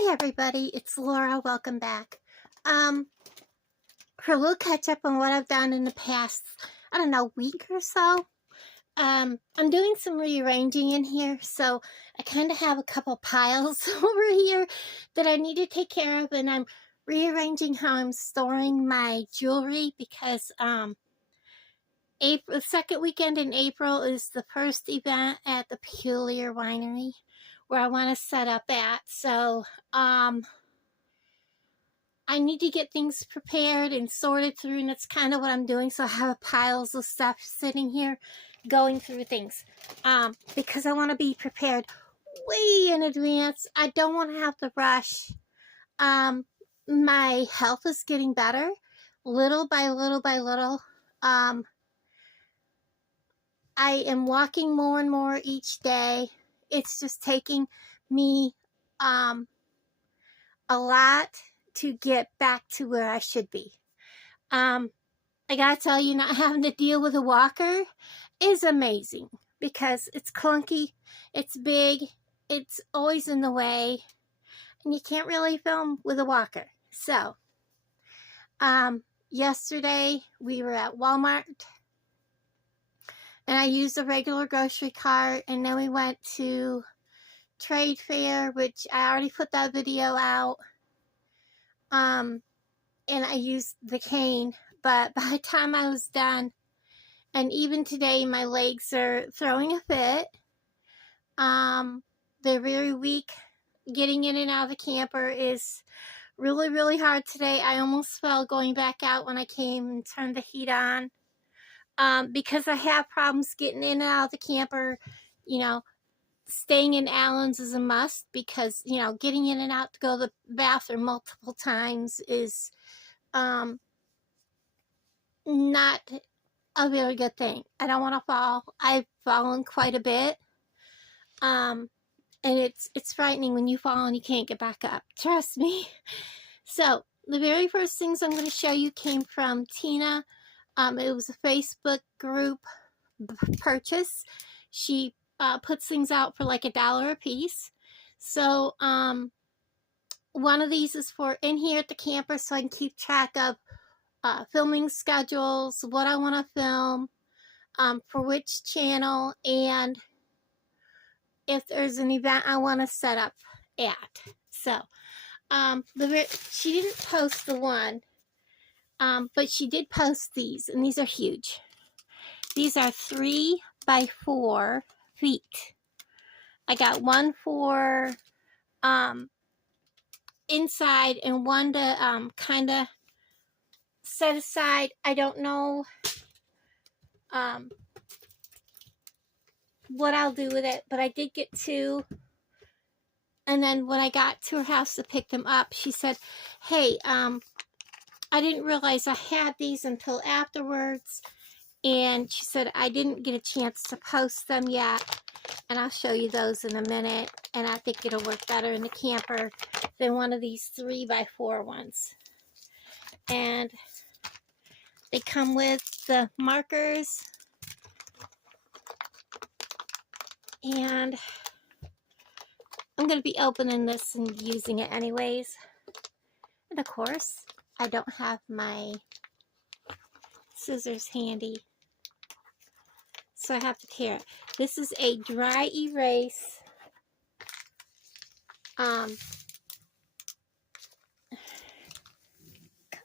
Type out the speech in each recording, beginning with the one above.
Hi everybody, it's Laura. Welcome back. For a little catch up on what I've done in the past, I don't know, week or so. I'm doing some rearranging in here, so I kind of have a couple piles over here that I need to take care of, and I'm rearranging how I'm storing my jewelry because the second weekend in April is the first event at the Peculiar Winery where I want to set up at. So I need to get things prepared and sorted through, and that's kind of what I'm doing. So I have piles of stuff sitting here going through things because I want to be prepared way in advance. I don't want to have to rush. My health is getting better little by little by little. I am walking more and more each day. It's just taking me a lot to get back to where I should be. I gotta tell you, not having to deal with a walker is amazing because it's clunky, it's big, it's always in the way, and you can't really film with a walker. So, yesterday we were at Walmart and I used a regular grocery cart, and then we went to Trade Fair, which I already put that video out. And I used the cane, but by the time I was done, and even today my legs are throwing a fit. They're very weak. Getting in and out of the camper is really, really hard today. I almost fell going back out when I came and turned the heat on. Because I have problems getting in and out of the camper. You know, staying in Allen's is a must because, you know, getting in and out to go to the bathroom multiple times is not a very good thing. I don't want to fall. I've fallen quite a bit. And it's frightening when you fall and you can't get back up. Trust me. So, the very first things I'm going to show you came from Tina. It was a Facebook group purchase. She puts things out for like $1 a piece. So one of these is for in here at the camper, so I can keep track of filming schedules, what I want to film, for which channel, and if there's an event I want to set up at. So she didn't post the one, but she did post these, and these are huge. These are 3 by 4 feet. I got one for inside and one to kind of set aside. I don't know what I'll do with it, but I did get 2. And then when I got to her house to pick them up, she said, hey, I didn't realize I had these until afterwards. And she said, I didn't get a chance to post them yet. And I'll show you those in a minute. And I think it'll work better in the camper than one of these 3 by 4 ones. And they come with the markers. And I'm going to be opening this and using it anyways. And of course, I don't have my scissors handy, so I have to tear it. This is a dry erase. Come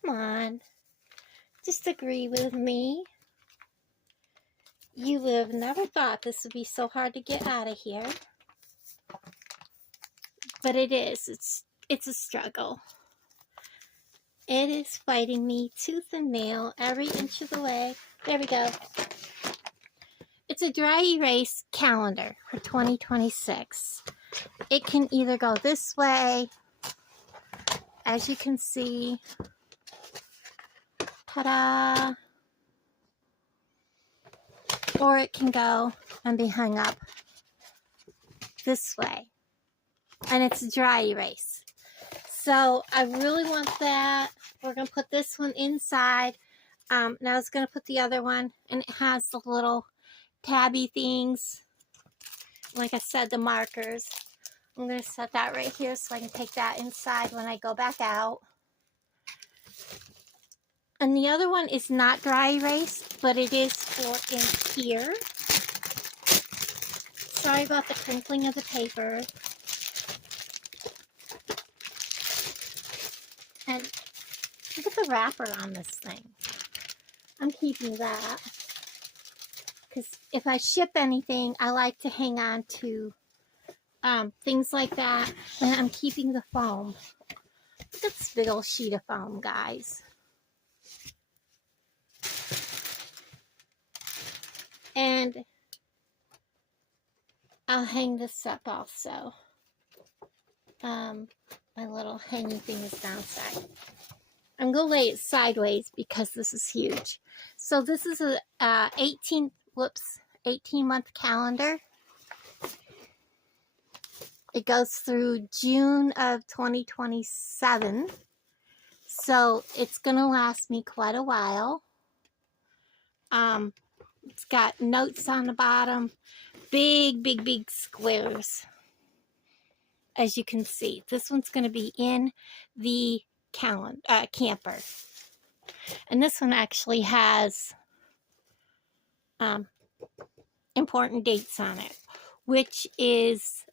on, just agree with me. You would have never thought this would be so hard to get out of here, but it is. It's a struggle. It is fighting me tooth and nail every inch of the way. There we go. It's a dry erase calendar for 2026. It can either go this way, as you can see. Ta-da! Or it can go and be hung up this way. And it's a dry erase. So I really want that. We're going to put this one inside. Now I was going to put the other one, and it has the little tabby things. Like I said, the markers. I'm going to set that right here so I can take that inside when I go back out. And the other one is not dry erase, but it is for in here. Sorry about the crinkling of the paper. And look at the wrapper on this thing. I'm keeping that. Because if I ship anything, I like to hang on to things like that. And I'm keeping the foam. Look at this big old sheet of foam, guys. And I'll hang this up also. My little hanging thing is downside. I'm going to lay it sideways because this is huge. So this is a 18-month calendar. It goes through June of 2027. So it's going to last me quite a while. It's got notes on the bottom. Big squares. As you can see, this one's going to be in the camper. And this one actually has important dates on it, which is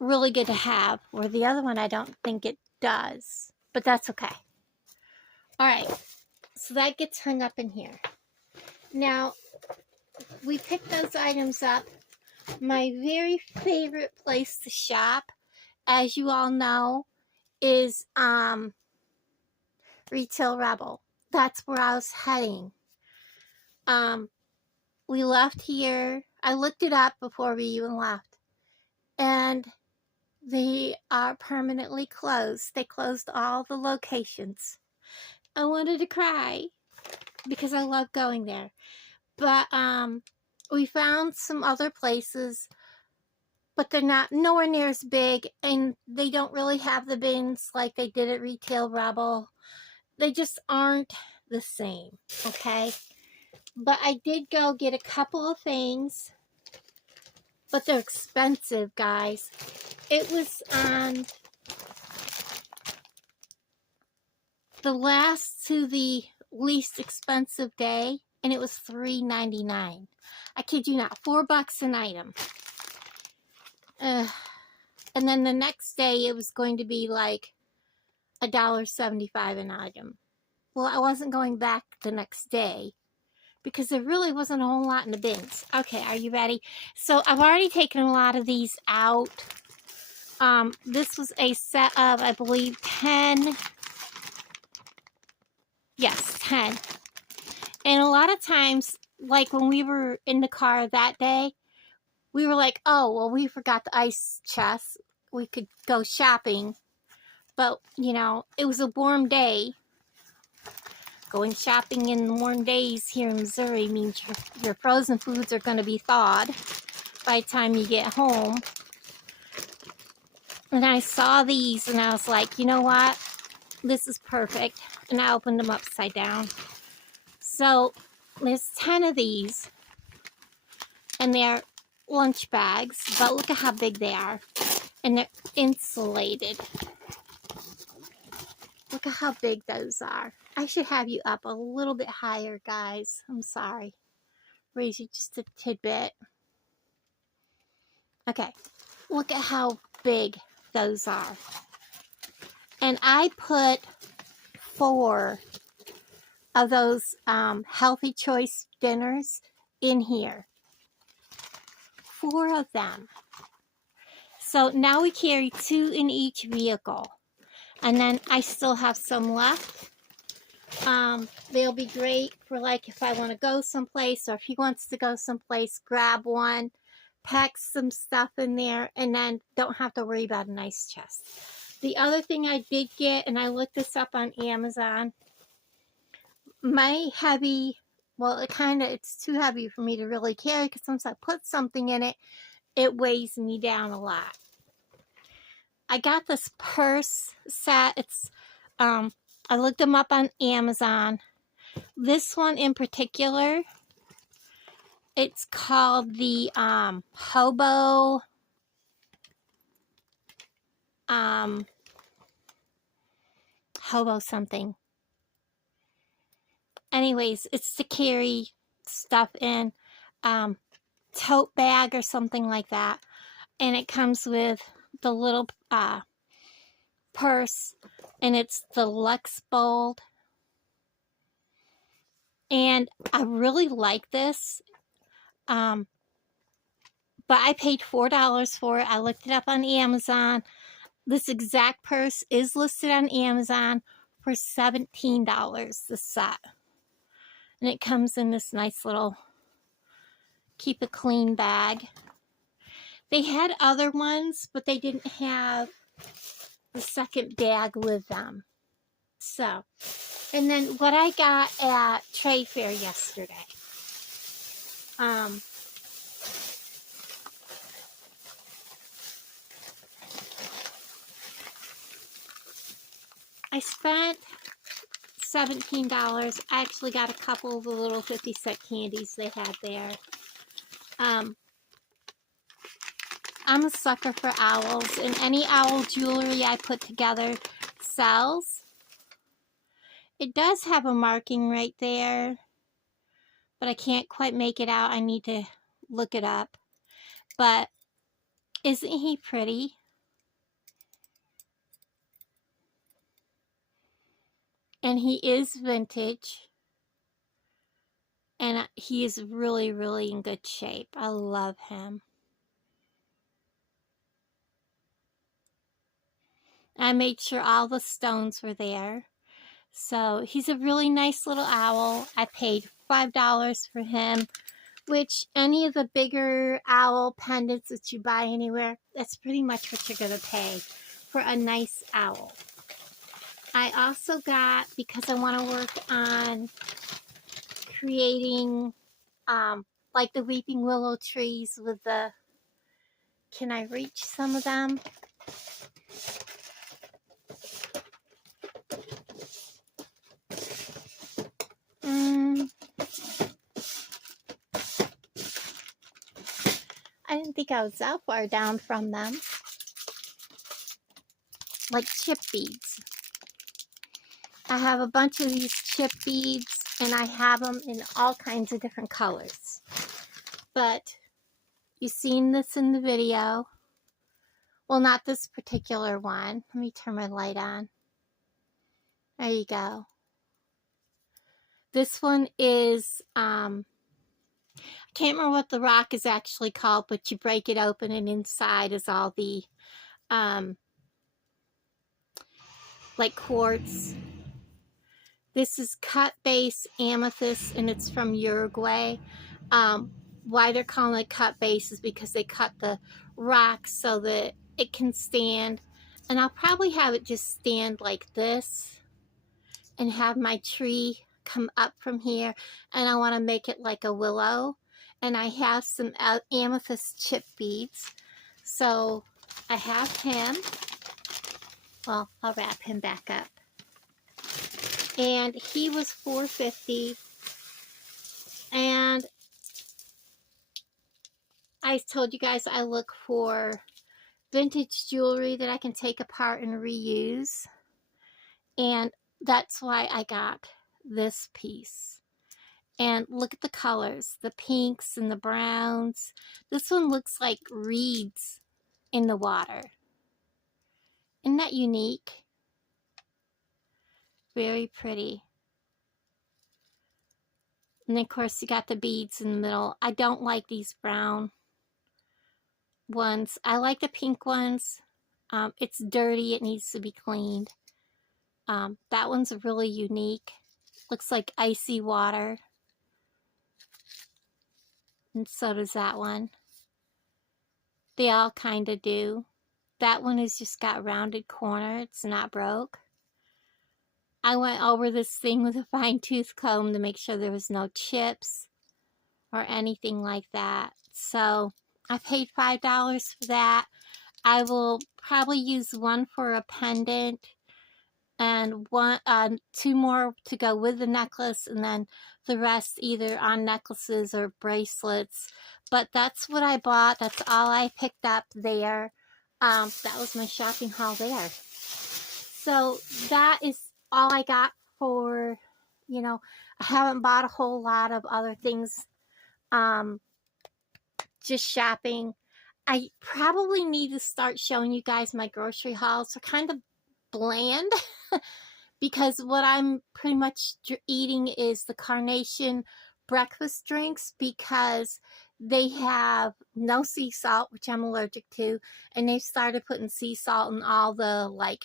really good to have, where the other one I don't think it does, but that's okay. All right, so that gets hung up in here. Now, we picked those items up. My very favorite place to shop, as you all know, is Retail Rebel. That's where I was heading. We left here. I looked it up before we even left. And they are permanently closed. They closed all the locations. I wanted to cry because I love going there. But we found some other places, but they're nowhere near as big, and they don't really have the bins like they did at Retail Rebel. They just aren't the same, okay? But I did go get a couple of things, but they're expensive, guys. It was on the last to the least expensive day, and it was $3.99. I kid you not, $4 an item. And then the next day, it was going to be like $1.75 an item. Well, I wasn't going back the next day because there really wasn't a whole lot in the bins. Okay, are you ready? So I've already taken a lot of these out. This was a set of, I believe, 10. Yes, 10. And a lot of times, like when we were in the car that day, we were like, oh, well, we forgot the ice chest. We could go shopping. But, you know, it was a warm day. Going shopping in warm days here in Missouri means your frozen foods are going to be thawed by the time you get home. And I saw these and I was like, you know what? This is perfect. And I opened them upside down. So there's 10 of these. And they're lunch bags. But look at how big they are. And they're insulated. Look at how big those are. I should have you up a little bit higher, guys. I'm sorry. Raise you just a tidbit. Okay. Look at how big those are. And I put 4 of those healthy choice dinners in here. 4 of them. So now we carry 2 in each vehicle. And then I still have some left. They'll be great for like if I want to go someplace, or if he wants to go someplace, grab one, pack some stuff in there, and then don't have to worry about an ice chest. The other thing I did get, and I looked this up on Amazon, my heavy, well, it's too heavy for me to really carry, because once I put something in it, it weighs me down a lot. I got this purse set. It's, I looked them up on Amazon. This one in particular It's called the Hobo Hobo something. Anyways, it's to carry stuff in, tote bag or something like that. And it comes with the little purse, and it's the Lux Bold. And I really like this. But I paid $4 for it. I looked it up on Amazon. This exact purse is listed on Amazon for $17 the set. And it comes in this nice little keep it clean bag. They had other ones, but they didn't have the second bag with them. So, and then what I got at Trade Fair yesterday. I spent $17. I actually got a couple of the little 50-cent candies they had there. I'm a sucker for owls, and any owl jewelry I put together sells. It does have a marking right there, but I can't quite make it out. I need to look it up. But isn't he pretty? And he is vintage. And he is really, really in good shape. I love him. I made sure all the stones were there. So he's a really nice little owl. I paid $5 for him, which any of the bigger owl pendants that you buy anywhere, that's pretty much what you're going to pay for a nice owl. I also got, because I want to work on creating like the weeping willow trees with the, can I reach some of them? I didn't think I was that far down from them. Like chip beads. I have a bunch of these chip beads, and I have them in all kinds of different colors. But you've seen this in the video. Well, not this particular one. Let me turn my light on. There you go. This one is, I can't remember what the rock is actually called, but you break it open and inside is all the, like quartz. This is cut base amethyst, and it's from Uruguay. Why they're calling it cut base is because they cut the rock so that it can stand. And I'll probably have it just stand like this and have my tree come up from here. And I want to make it like a willow. And I have some amethyst chip beads. So I have him. Well, I'll wrap him back up. And he was $4.50. And I told you guys I look for vintage jewelry that I can take apart and reuse. And that's why I got this piece. And look at the colors, the pinks and the browns. This one looks like reeds in the water. Isn't that unique? Very pretty. And then, of course, you got the beads in the middle. I don't like these brown ones. I like the pink ones. It's dirty. It needs to be cleaned. That one's really unique. Looks like icy water. And so does that one. They all kind of do. That one has just got rounded corner. It's not broke. I went over this thing with a fine-tooth comb to make sure there was no chips or anything like that. So I paid $5 for that. I will probably use one for a pendant and two more to go with the necklace, and then the rest either on necklaces or bracelets. But that's what I bought. That's all I picked up there. That was my shopping haul there. So that is all I got for, I haven't bought a whole lot of other things. Just shopping. I probably need to start showing you guys my grocery hauls. They're kind of bland because what I'm pretty much eating is the Carnation breakfast drinks because they have no sea salt, which I'm allergic to, and they've started putting sea salt in all the like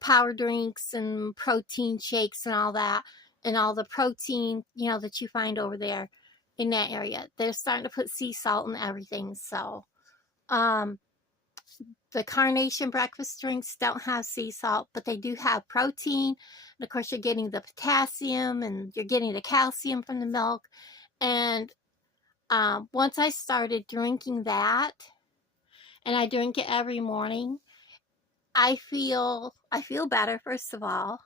power drinks and protein shakes and all that, and all the protein, that you find over there in that area. They're starting to put sea salt in everything. So the Carnation breakfast drinks don't have sea salt, but they do have protein. And of course, you're getting the potassium and you're getting the calcium from the milk. And once I started drinking that, and I drink it every morning, I feel better, first of all.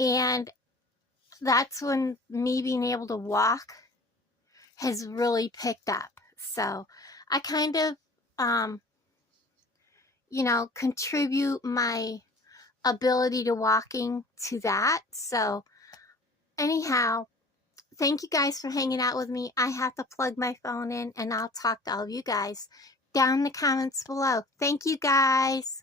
And that's when me being able to walk has really picked up. So I kind of, contribute my ability to walking to that. So anyhow, thank you guys for hanging out with me. I have to plug my phone in, and I'll talk to all of you guys down in the comments below. Thank you guys.